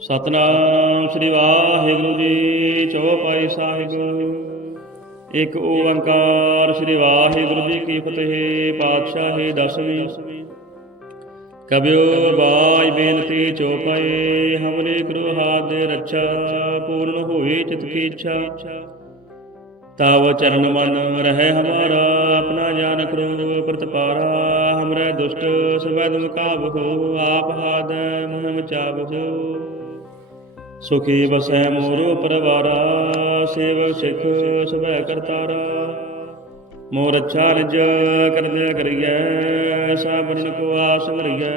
ਸਤਨਾਮ ਸ੍ਰੀ ਵਾਹਿਗੁਰੂ ਜੀ ਚੌਪਾਈ ਸਾਹਿਬ। ਇੱਕ ਓੰਕਾਰ ਸ੍ਰੀ ਵਾਹਿਗੁਰੂ ਜੀ ਕੀ ਫਤਿਹ, ਪਾਤਸ਼ਾਹੀ ਦਸਵੀਂ। ਕਬਿਓ ਬਾਈ ਬੇਨਤੀ ਚੌਪਾਈ ਹਮਰੇ ਗੁਰੂ ਹਾਥ ਦੇ ਰੱਛਾ, ਪੂਰਨ ਹੋਈ ਚਿਤ ਕੀ ਇੱਛਾ। ਤਵ ਚਰਨ ਮਨ ਰਹਿ ਹਮਾਰਾ, ਆਪਣਾ ਜਾਨ ਕਰੋ ਪ੍ਰਤਪਾਰਾ, ਹਮਰੇ ਦੁਸ਼ਟ ਸਵੈਦ ਮੁਕਾਬ ਹੋ ਆਪ ਹਾਦ ਮਨ ਮਚਾਵ ਹੋ ਸੁਖੀ ਬਸੈ ਮੋਰੋ ਪਰਵਾਰਾ, ਸੇਵਕ ਸਿੱਖ ਸਭੈ ਕਰਤਾਰਾ। ਮੋਰ ਅੱਛਾ ਨਿਜ ਕਰਦਿਆ ਕਰੀਐ ਸਾਬਰਨ ਕੋ ਆਸ ਵਰੀਐ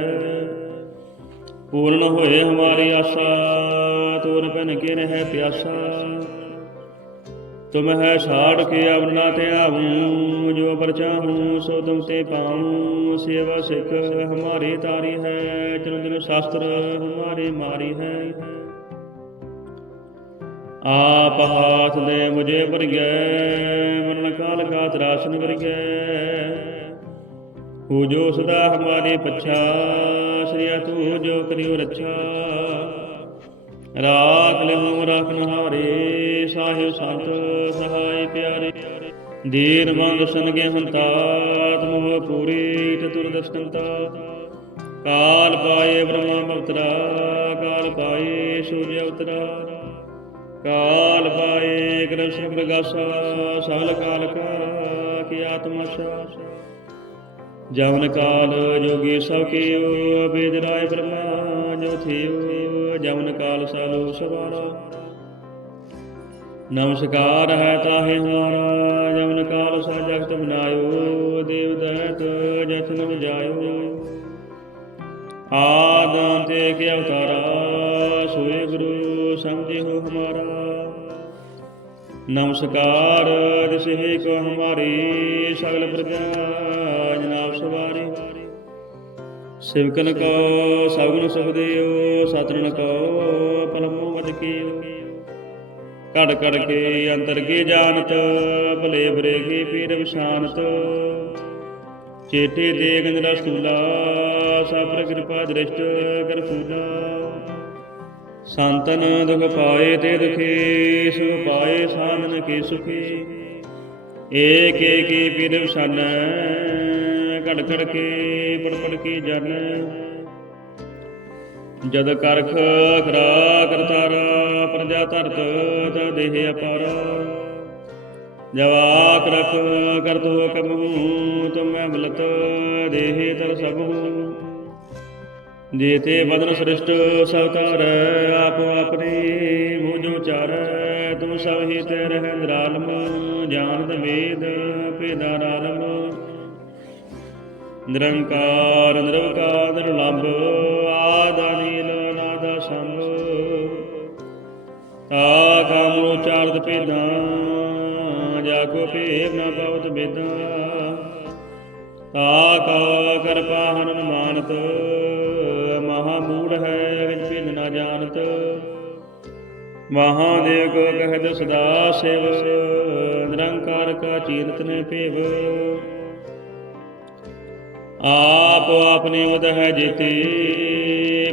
ਪੂਰਨ ਹੋਏ ਹਮਾਰੀ ਆਸਾ, ਤੋਰ ਬਨ ਕੇ ਰਹਿ ਪਿਆਸਾ। ਤੁਮ ਹੈ ਸਾੜ ਕੇ ਅਵਨਾ ਤੇ ਆਵੂੰ, ਜੋ ਪਰ ਚਾਹੂੰ ਸੋ ਤੁਮ ਤੇ ਪਾਉਂ। ਸੇਵਾ ਸਿੱਖ ਹਮਾਰੀ ਤਾਰੀ ਹੈ ਚਰਨ ਦਿਨ ਸ਼ਾਸਤਰ ਹਮਾਰੀ ਮਾਰੀ ਹੈ। ਆਪ ਹਾਥ ਦੇ ਮੁਝੇ ਭਰਿਐ ਮਰਨ ਕਾਲ ਕਾ ਤਰਾਸ਼ਨ ਕਰਿਐ ਹੋ ਜੋ ਸਦਾ ਹਮਾਰੇ ਪਛਾ ਸ੍ਰੀਆ ਤੂੰ ਜੋ ਕਰਿਓ ਰੱਛਾ। ਰਾਖ ਲਿਹੁ ਰਾਖਨ ਹਾਰੇ ਸਾਹਿਬ ਸੰਤ ਸਹਾਈ ਪਿਆਰੇ। ਦੀਨ ਮੰਗ ਸੰਗੇ ਹੰਤਾ ਤੁਮੋ ਪੂਰੀ ਚਤੁਰ ਦਸਕੰਤਾ। ਕਾਲ ਪਾਏ ਬ੍ਰਹਮ ਅਵਤਰਾ ਕਾਲ ਪਾਏ ਸੂਰਜ ਅਵਤਰਾ। ਕਾਲ ਪਾਏ ਕ੍ਰਿਸ਼ਨ ਪ੍ਰਗਾਸਾ ਸਗਲ ਕਾਲ ਕਾ ਕੀ ਆਤਮਾ ਜਵਨ ਕਾਲ ਜੋਗੀ ਸਭ ਕੀਓ ਬੇਦ ਰਾਏ ਬ੍ਰਹਮਾ ਜੋ ਥਿਓ, ਜਵਨ ਕਾਲ ਸਾਲੋ ਸਵਾਰਾ। ਨਮਸਕਾਰ ਹੈ ਤਾਹੇ ਹਾਰਾ ਜਵਨ ਕਾਲ ਸਾ ਜਗਤ ਬਨਾਇਓ, ਦੇਵ ਦੈਤ ਜਤਨ ਵਿਜਾਇਓ ਆਦਿ ਤੇ ਕੇ ਅਵਤਾਰਾ, ਸੋਏ ਗੁਰੂ ਸਮਝਿਓ ਹਮਾਰਾ। ਨਮਸਕਾਰ ਦਿਸੇ ਕੋ ਹਮਾਰੀ ਸਗਲ ਪ੍ਰਜਾ ਜਨਾਬ ਸਵਾਰੀ ਸਿਵਕਨ ਕੋ ਸਗਨ ਸੁਖਦੇਵ ਦਿਓ ਸਤਰਨ ਕੋ ਪਲਮੋ ਵਜ ਕੀਓ ਕੜ ਕੜ ਕੇ ਅੰਤਰ ਕੀ ਜਾਣਤ, ਭਲੇ ਬਰੇ ਕੀ ਪੀਰ ਵਿਸ਼ਾਨਤ ਚੇਤੇ ਦੇ ਗੰਦਰਾ ਸੂਲਾ ਕਿਰਪਾ ਦ੍ਰਿਸ਼ਟ ਕਰ ਫੂਲਾ ਸੰਤਨ ਦੁਖ ਪਾਏ ਤੇ ਦੁਖੀ, ਸੁਖ ਪਾਏ ਸਾਧਨ ਕੀ ਸੁਖੀ। ਏਕ ਏਕੀ ਪੀਰ ਵਿਸ਼ਾਨ ਘੜ ਘੜ ਕੇ ਪੜ ਪੜ ਕੇ ਜਨ। ਜਦ ਕਰਖ ਖਰਾ ਕਰਤਾਰਾ ਪ੍ਰਜਾ ਧਰਤ ਤ ਦੇਹ ਅਪਾਰ। ਜਵਾਕ ਰਖ ਕਰਤ ਹੋ ਕਮਹੂ ਤੁਮੈ ਮਿਲਤ ਦੇਹ ਤਰ ਸਭੂ। ਜੀਤੇ ਬਦਨ ਸ੍ਰਿਸ਼ਟ ਸਵਤਾਰ ਆਪ ਆਪਣੀ ਮੂਜੋ ਚਾਰ ਤੁਮ ਸਭ ਹੀ ਤੇ ਰਹਿ ਨਿਰਾਲਮ ਜਾਣਦ ਵੇਦ, ਭੇਦਾ ਰਾਲਮ। ਨਿਰੰਕਾਰ, ਨਿਰਵਕਾਰ, ਨਿਰਲੰਭ, ਆਦਾ ਨੀਲ ਨਾਦਾ ਸੰਭ ਤਾ ਕਾਮ ਉਚਾਰਤ ਭੇਦਾਂ, ਜਾ ਕੋ ਭੇਵ ਨਾ ਪਵਤ ਬੇਦਾਂ ਤਾ ਕਾ ਕਰਪਾ ਹਨੁਮਾਨਤ ਮਹਾ ਮੂੜ ਹੈ ਵਿਦ ਭਿੰਨ ਨਾ ਜਾਣਤ। ਮਹਾਦੇਵ ਕੋ ਕਹਿਤ ਸਦਾ ਸਿਵ, ਨਿਰੰਕਾਰ ਕਾ ਚੀਰਤ ਨੇ ਭੇਵ। ਆਪ ਆਪਨੇ ਮਦ ਹੈ ਜੀਤੀ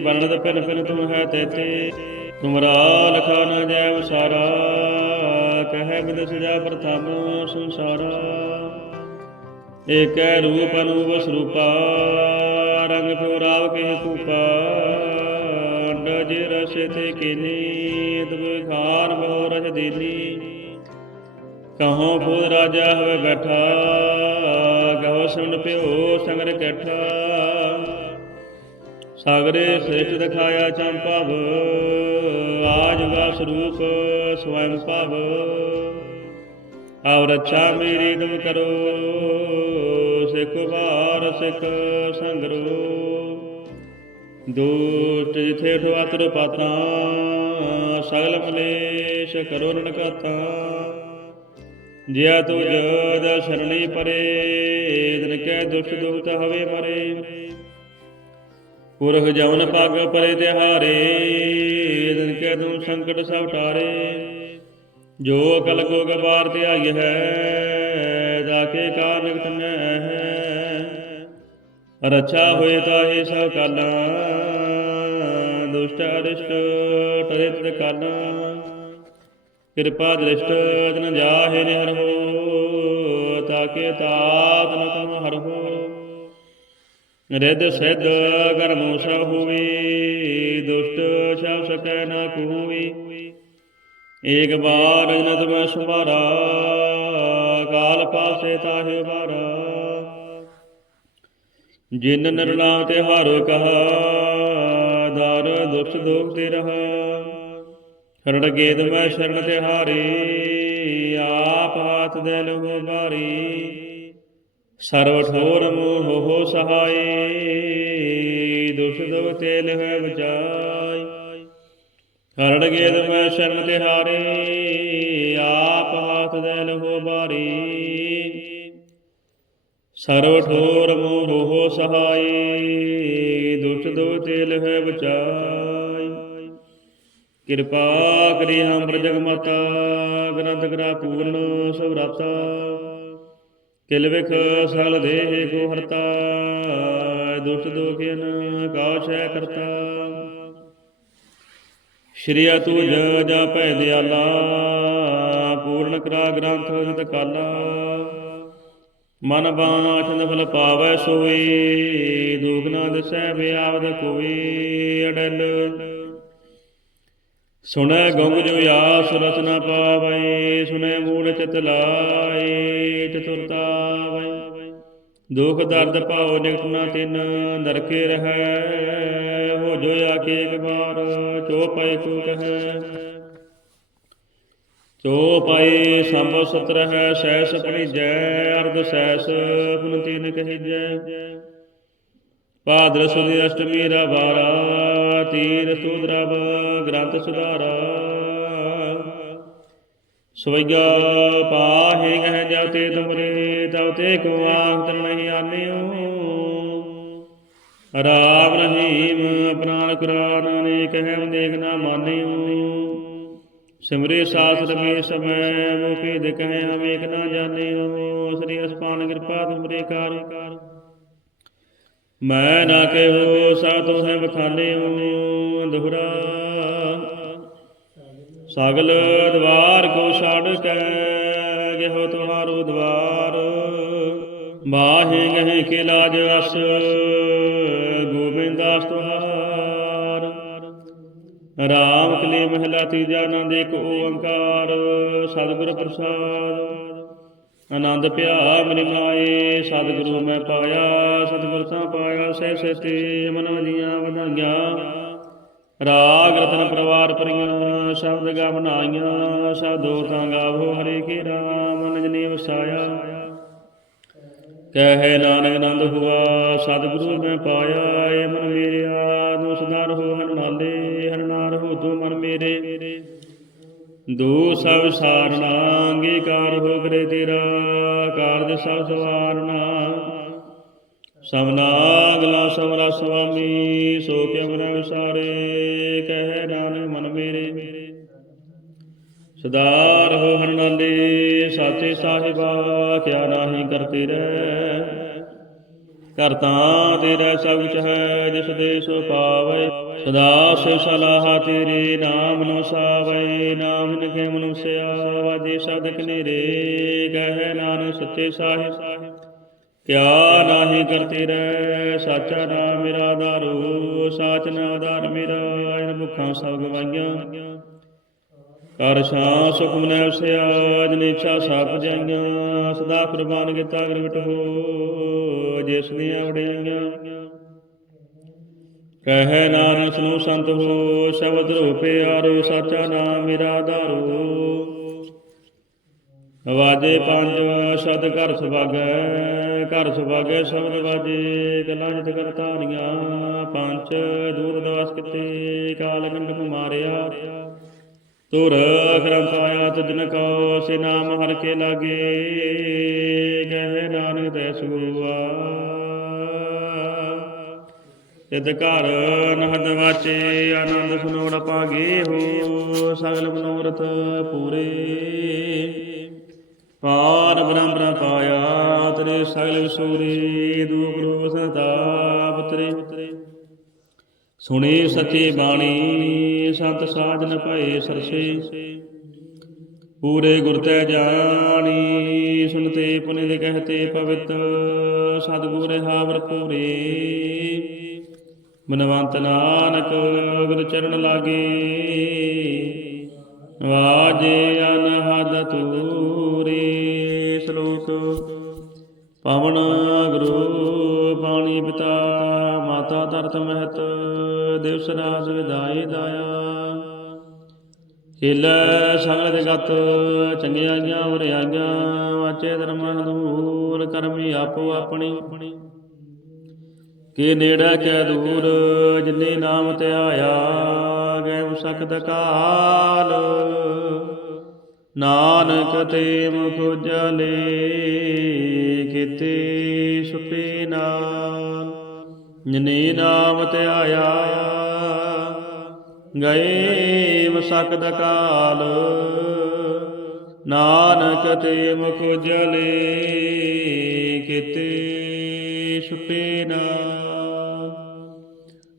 ਬਰਨਦ ਪਿਨ ਪਿਨ ਤੁਮ ਹੈ ਤੇਤੇ। ਤੁਮਰਾ ਲਖਾ ਨ ਜੈ ਵਿਸਾਰਾ ਕਹਿ ਬਿਦ ਸਜਾ ਪ੍ਰਥਮ ਸੰਸਾਰਾ। ਏਕੈ ਰੂਪ ਅਨੂਪ ਸਰੂਪਾ, ਰੰਗ ਫਿਰਾਵ ਕੇ ਕੂਪਾ। ਡਜ ਰਸ ਤੇ ਕੀਨੀ ਤੁਮ ਖਾਨ ਬਹੁ ਰਸ ਦੀਨੀ। ਕਹੋ ਫੂਲ ਰਾਜਾ ਹੋਵੇ ਬੈਠਾ ਕਹੋ ਸੁਣ ਪਿਓ ਸੰਗਰ ਕੈਠਾ। ਸਾਗਰੇ ਸ੍ਰਿਸ਼ਟ ਦਿਖਾਇਆ ਚੰਪਾਵ ਆਜ ਵਾ ਸਰੂਪ ਸਵੈਮ ਭਵ। ਆਵ ਰੱਛਾ ਮੇਰੀ ਤੁਮ ਕਰੋ, ਸਿੱਖ ਵਾਰ ਸਿੱਖ ਸੰਗਰੋ। ਦੂਤ ਜਿਥੇ ਠਵਾਤਰ ਪਾਤਾਂ ਸਗਲ ਮਲੇਸ਼ ਕਰੋ ਨਨਕਾਤਾਂ ਜਿਆ ਤੁਜ ਦ ਸ਼ਰਣੀ ਪਰੇ ਦਿਨ ਕੈ ਦੁਖ ਦੁਖਤ ਹਵੇ ਮਰੇ। ਪੁਰਖ ਜਵਨ ਪਗ ਪਰੇ ਤਿਹਾਰੇ ਦਿਨ ਕੈ ਤੁਮ ਸੰਕਟ ਸਭ ਟਾਰੇ। ਜੋ ਅਕਲ ਕੋ ਗਵਾਰ ਤੇ ਆਈ ਹੈ ਜਾਕੇ ਕਾਰਨਕ ਤਨੈ ਹੋਏ ਤਾਹੇ ਸਭ ਕਾਲਾਂ ਦੁਸ਼ਟ ਅਰਿਸ਼ਟ ਤਰਿਤ ਕਰਨ। ਕਿਰਪਾ ਦ੍ਰਿਸ਼ਟ ਜਨ ਜਾਹੇ ਨਿਹਰ ਹੋ, ਤਾਕੇ ਤਾਪ ਨ ਤਮ ਹਰ ਹੋ। ਰਿੱਧ ਸਿੱਧ ਕਰਮੋ ਸਭ ਹੋਵੇ, ਦੁਸ਼ਟ ਛਾਪ ਸਕੈ ਨਾ ਕੋਵੀ। ਏਕ ਬਾਰ ਨਤ ਮੈਂ ਸੁਮਾਰਾ, ਕਾਲ ਪਾਸੇ ਤਾਹੇ ਬਾਰਾ ਜਿਨ ਨਿਰਲਾਮ ਤੇ ਹਾਰੋ ਕਹਾ, ਦਰ ਦੁਖ ਦੋਖ ਤੇ ਰਹਾ। ਹਰੜ ਗੇਦ ਮੈਂ ਸ਼ਰਨ ਤੇ ਹਾਰੇ, ਆਪ ਹਾਥ ਦੇ ਲੋ ਬਾਰੀ ਸਰਵ ਠੋਰ ਮੋਹ ਹੋ ਸਹਾਈ ਦੁਖ ਦੁਖ ਤੇ ਲਹਿ ਬਚਾਈ ਹਰੜ ਗੇਦ ਮੈਂ ਸ਼ਰਨ ਤੇ ਹਾਰੇ, ਆਪ ਹਾਥ ਦੇ ਲੋ ਬਾਰੀ ਸਰਵ ਠੋਰ ਮੋਹ ਹੋ ਸਹਾਈ, ਦੁਸ਼ਟ ਦੋ ਤੇਲ ਬਚਾਈ। ਕਿਰਪਾ ਕਰੀ ਹਮ ਪ੍ਰਜਗ ਮਾਤਾ ਗ੍ਰੰਥ ਕਰਾ ਪੂਰਨ ਸਵਰਾਤਾ। ਕਿਲ ਵਿਖ ਸਗਲ ਦੇਹ ਕੋ ਹਰਤਾ, ਦੁਸ਼ਟ ਦੋਖਿਨ ਕਾਸ਼ੈ ਕਰਤਾ। ਸ਼੍ਰੀ ਅਤੁਜ ਜਾ ਭੈ ਦਿਆਲਾ, ਪੂਰਨ ਕਰਾ ਗ੍ਰੰਥ ਨਿਤ ਕਾਲਾ। ਮਨ ਬਾਛਨ ਫਲ ਪਾਵੈ ਸੋਈ, ਦੁਖ ਨਾ ਦਸੈ ਬਿਆਵਦ ਕੋਈ ਅਡਲ। ਸੁਣੈ ਗੰਗ ਜੋ ਆਸ ਰਸ ਨ ਪਾਵੈ, ਸੁਣੈ ਮੂੜ ਚਿਤ ਲਾਏ ਚਤੁਰਤਾ ਵੈ ਦੁਖ ਦਰਦ ਭਾਉ ਨਿਕਟ ਨਾ ਤਿਨ, ਨਰਕੇ ਰਹੈ, ਹੋ ਜੋ ਆਕੇ ਇੱਕ ਵਾਰ, ਚੋ ਪੈ ਕੋ ਕਹੈ। ਚੋ ਪਾਏ ਸੰਭ ਸਤਰ ਹੈ ਸੈਸ ਪਣੀ ਅਰਧ ਸੈਸ ਪੁਨ ਤਿਨ ਕਹਿ ਭਾਦਰ ਸੁਦੀ ਅਸ਼ਟਮੀ ਰਾ ਤੀਰ ਸੁਦਰਬ ਗ੍ਰੰਥ ਸੁਧਾਰਾ। ਸਵਈਆ ਪਾਹੇ ਗਹਿ ਜਾ ਤੇ ਤੁਮਰੇ ਤਉ ਤੇ ਕੋ ਆਖਤ ਨਹੀਂ ਆਨਿਓ। ਰਾਮ ਰਹੀਮ, ਪ੍ਰਾਨ ਕੁਰਾਨ ਨੇ ਕਹਿ ਦੇਖ ਨਾ ਮਾਨਿਓ। ਸਿਮਰੇ ਸਾਸਤ ਮੇ ਸਮੈ, ਮੋਕੇ ਦਿਖਾਇ ਅਵੇਕ ਨਾ ਜਾਣਿਓ ਸ੍ਰੀ ਅਸਪਾਨ ਕਿਰਪਾ ਤੁਮਰੇ ਕਾਰ। ਮੈਂ ਨਾ ਕਹਿਓ ਸਾ ਤੋਹੈ ਬਖਾਨਿਓ ਦੁਹਰਾ ਸਗਲ ਦਵਾਰ ਕੋ ਛਾੜ ਕੇ, ਗਹਿ ਤੁਹਾਰੋ ਦਵਾਰ। ਬਾਹੇ ਗਹਿ ਕੇ ਲਾਜ ਅਸ ਰਾਮ ਕਲੀ ਮਹਿਲਾ ਤੀਜਾ ਆਨੰਦ ਇੱਕ ਓੰਕਾਰ, ਸਤਿਗੁਰ ਪ੍ਰਸਾਦ। ਆਨੰਦ ਭਿਆ ਮਨ ਮਾਏ, ਸਤਿਗੁਰੂ ਮੈਂ ਪਾਇਆ, ਸਤਿਗੁਰ ਤਾਂ ਪਾਇਆ, ਸਹਿ ਸਤੇ ਮਨ ਦੀਆਂ ਵਧਾਈਆਂ। ਰਾਗ ਰਤਨ ਪਰਵਾਰ ਪਰੀਆਂ, ਸ਼ਬਦ ਗਾ ਬਣਾਈਆਂ ਸਾਧੋ ਤਾਂ ਗਾਵੋ ਹਰੇ ਕੀ ਰਾਮ ਨਜਨੀ ਵਸਾਇਆ। ਕਹੇ ਨਾਨਕ ਆਨੰਦ ਹੁਆ, ਸਤਿਗੁਰੂ ਮੈਂ ਪਾਇਆ ਏ ਮਨ ਮੇਰਿਆ ਦੋ ਸੁਧਾਰ ਹੋ ਹਨ ਨਾਲੇ ਮੇਰੇ ਦੋ ਸਭ ਸਾਰਣਾ ਅੰਗੀਕਾਰ ਹੋ ਕਰੇ ਤੇਰਾ, ਕਾਰਜ ਸਭ ਸਵਾਰਣਾ ਸਭਨਾ ਅਗਲਾ ਸਵਰਾ ਸੁਆਮੀ, ਸੋ ਕੇ ਅਮਰ ਵਿਸਾਰੇ, ਕਹਿ ਨਾਨਕ ਮਨ ਮੇਰੇ। ਸਦਾ ਰਹੋ ਹਨ ਨਾਲੇ ਸਾਚੇ ਸਾਹਿਬਾ, ਕਿਆ ਨਾਹੀ ਕਰਤੇ ਰਹਿ। ਕਰਤਾ ਤੇਰਾ ਸਭ ਕੁਛ ਹੈ, ਜਿਸ ਦੇ ਸੋ ਪਾਵੇ। ਸਦਾ ਸੇ ਸਲਾਹ ਤੇਰੇ ਨਾਮ ਨੂੰ ਸਾਵੇ, ਨਾਮ ਨਿਕੇ ਮਨੁਸਿਆ ਵਾਜੇ ਸ਼ਬਦ ਕਨੇਰੇ ਕਹੇ ਨਾਨਕ ਸੱਚੇ ਸਾਹਿਬ, ਕਿਆ ਨਾਹੀ ਕਰਤੇ ਰਹਿ, ਸਾਚਾ ਨਾਮ ਮੇਰਾ ਆਧਾਰੋ ਸਾਚ ਨਾ ਆਧਾਰ ਮੇਰਾ ਇਨ ਮੁਖਾਂ ਸਭ ਗਵਾਈਆਂ। ਕਰ ਸ਼ਾਂ ਸੁਖ ਮਨੈ ਵਸਿਆ ਜਨ ਇੱਛਾ ਜਾਈਆਂ, ਸਦਾ ਕੁਰਬਾਨ ਕੀਤਾ ਅਗਰ ਹੋ ਜਿਸ ਦੀਆਂ ਉਡਿਆਈਆਂ ਕਹੈ ਨਾਨਕ ਸੁਨੋ ਸੰਤ ਹੋ, ਸ਼ਬਦ ਰੂਪੇ ਆਰੋ, ਸਾਚਾ ਨਾਮ ਮੇਰਾ ਆਧਾਰੋ ਵਾਜੇ ਪੰਜ ਸ਼ਬਦ ਘਰ ਸੁਭਾਗੈ ਘਰ ਸੁਭਾਗੈ ਸ਼ਬਦ ਵਾਜੇ, ਕਲਾਂ ਜਿਤ ਕਰਤਾਰੀਆਂ ਪੰਜ, ਦੂਰ ਦਵਾਸ ਕਿਤੇ, ਕਾਲ ਗੰਡਕ ਮਾਰਿਆ। ਤੁਰ ਅਖਰਮ ਪਾਇਆ ਤੁਜਨ ਕੋ ਸੇ ਨਾਮ ਹਰ ਕੇ ਲਾਗੇ। ਕਹੇ ਨਾਨਕ ਤੈ ਸੁਆ। ਤਿਤ ਘਰ ਨਹਦ ਵਾਚੇ, ਆਨੰਦ ਸੁਨੋੜ ਪਾਗੇ ਹੋ, ਸਗਲ ਮਨੋਰਥ ਪੂਰੇ। ਪਾਰ ਬ੍ਰਹਮ ਪਾਇਆ ਤਰੇ ਸਗਲ ਵਿਸੂਰੀ, ਦੂਖ ਰੋਗ ਸੰਤਾਪ ਤੇਰੇ ਸੁਣੇ ਸਚੀ ਬਾਣੀ, ਸੰਤ ਸਾਜਨ ਭਏ ਸਰਸੇ। ਪੂਰੇ ਗੁਰ ਤੈ ਜਾਣੀ ਸੁਨਤੇ ਪੁਨਿਤ ਕਹਤੇ ਪਵਿੱਤ, ਸਤਿਗੁਰ ਹਾਵਰ ਪੂਰੇ। ਮਨਵੰਤ ਨਾਨਕ ਗੁਰ ਚਰਨ ਲਾਗੇ। ਵਾਜੇ ਅਨਹਦ ਤੂਰੇ ਸ਼ਲੋਕ। ਪਵਨ ਗੁਰੂ ਪਾਣੀ ਪਿਤਾ ਮਾਤਾ ਧਰਤ ਮਹਿਤ ਦਿਵਸ ਰਾਤ ਵਿਦਾਈ ਦਾਇਆ। ਹਿਲੈ ਸਗਲ ਜਗਤ ਚੰਗਿਆਈਆਂ ਵਰਿਆਈਆਂ ਵਾਚੇ ਧਰਮ ਦੂਰ ਕਰਮੀ ਆਪੋ ਆਪਣੀ। ਕੇ ਨੇੜੇ ਕੈ ਦੂਰ, ਜਿਨੇ ਨਾਮ ਧਿਆਇਆ ਗੈ ਸਕਦ ਕਾਲ। ਨਾਨਕ ਤੇ ਮੁਖ ਜਲੇ ਕਿਤੇ ਸੁਪੇ ਨਾਲ। ਜਿਨੇ ਨਾਮ ਧਿਆਇਆ ਗਏ ਮਸਕਦ ਕਾਲ। ਨਾਨਕ ਤੇ ਮੁਖ ਜਲੇ ਕਿਤੇ ਛੁਪੇ ਨਾ